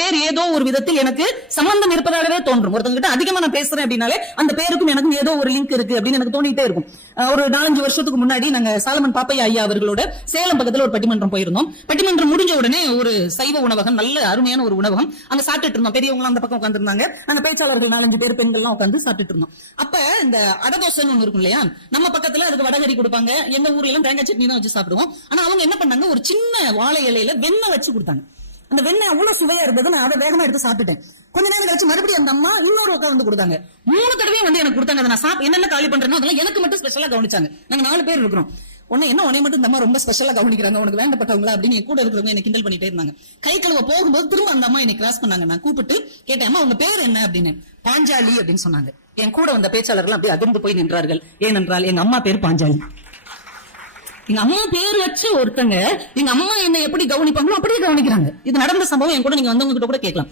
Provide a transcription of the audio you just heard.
பேர் ஏதோ ஒரு விதத்தில் எனக்கு சம்பந்தம் இருப்பதாகவே தோன்றும். ஒருத்தங்க கிட்ட அதிகமா நான் பேசுறேன் அப்படின்னாலே அந்த பேருக்கும் எனக்கும் ஏதோ ஒரு லிங்க் இருக்கு அப்படின்னு எனக்கு தோணிட்டே இருக்கும். ஒரு நாலஞ்சு வருஷத்துக்கு முன்னாடி நாங்க சாலமன் பாப்பையா ஐயா அவர்களோட சேலம் பக்கத்துல ஒரு பட்டிமன்றம் போயிருந்தோம். பட்டிமன்றம் முடிஞ்ச உடனே ஒரு சைவ உணவகம் நல்ல அருமையான ஒரு உணவகம் அங்க சாப்பிட்டுட்டு இருந்தோம். பெரியவங்க அந்த பக்கம் உட்காந்துருந்தாங்க நாங்க பேச்சாளர்கள் நாலஞ்சு பேர் பெண்கள்லாம் உட்காந்து சாப்பிட்டுட்டு இருந்தோம். அப்ப இந்த அடதோசைன்னு ஒண்ணு இருக்கும் இல்லையா? நம்ம பக்கத்துல அதுக்கு வடகறி கொடுப்பாங்க. எங்க ஊர்ல எல்லாம் தேங்காய் சட்னி தான் வச்சு சாப்பிடுவோம். ஆனா அவங்க என்ன பண்ணாங்க? ஒரு சின்ன வாழை இலையில வெண்ணெய் வச்சு கொடுத்தாங்க. அந்த வெண்ணெய் அவ்வளவு சுவையா இருந்தது. நான் அதை வேகமா எடுத்து சாப்பிட்டுட்டேன். கொஞ்ச நேரம் கழிச்சு மறுபடியும் அந்த அம்மா இன்னொரு உட்காந்து கொடுத்தாங்க. மூணு தடவையும் வந்து எனக்கு கொடுத்தாங்க. அதை நான் சாப் என்னென்ன காலி பண்றேனோ அதெல்லாம் எனக்கு மட்டும் ஸ்பெஷலா கவனிச்சாங்க. நாங்க நாலு பேர் இருக்கிறோம். உன்னை என்ன உன்னை மட்டும் இந்த அம்மா ரொம்ப ஸ்பெஷலா கவனிக்கிறாங்க? உனக்கு வேண்டப்பட்டவங்களா அப்படின்னு கூட இருக்கிறவங்க என்ன கிண்டல் பண்ணிட்டே இருந்தாங்க. கை கழுவ போகும்போது திரும்ப அந்த அம்மா என்னை கிராஸ் பண்ணாங்க. நான் கூப்பிட்டு கேட்டேன் அம்மா உங்க பேர் என்ன? அப்படின்னு. பாஞ்சாலி அப்படின்னு சொன்னாங்க. என் கூட வந்த பேச்சாளர்கள் அப்படியே அதிர்ந்து போய் நின்றார்கள். ஏனென்றால் எங்க அம்மா பேர் பாஞ்சாலி. எங்க அம்மா பேர் வச்சு ஒருத்தங்க எங்க அம்மா என்ன எப்படி கவனிப்பாங்களோ அப்படியே கவனிக்கிறாங்க. இது நடந்த சம்பவம் என் கூட நீங்க வந்தவங்க கிட்ட கூட கேட்கலாம்.